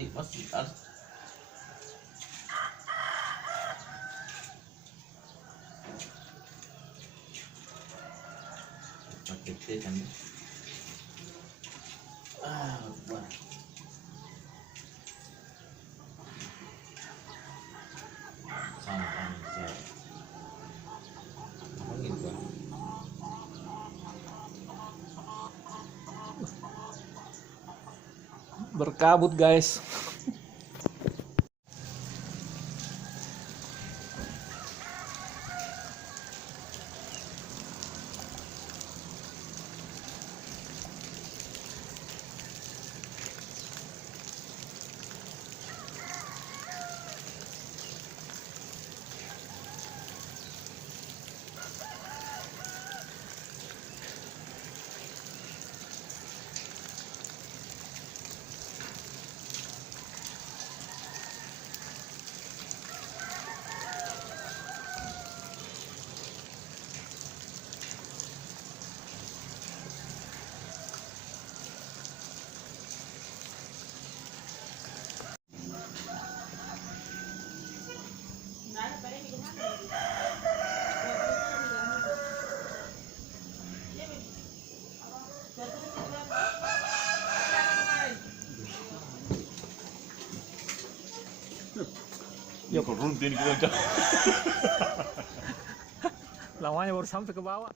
tadi masih harus pakai teh kan. Wah. Sampan saya. Apa gitu? Berkabut guys. Yuk, runtin kita. Lamanya baru sampai ke bawah.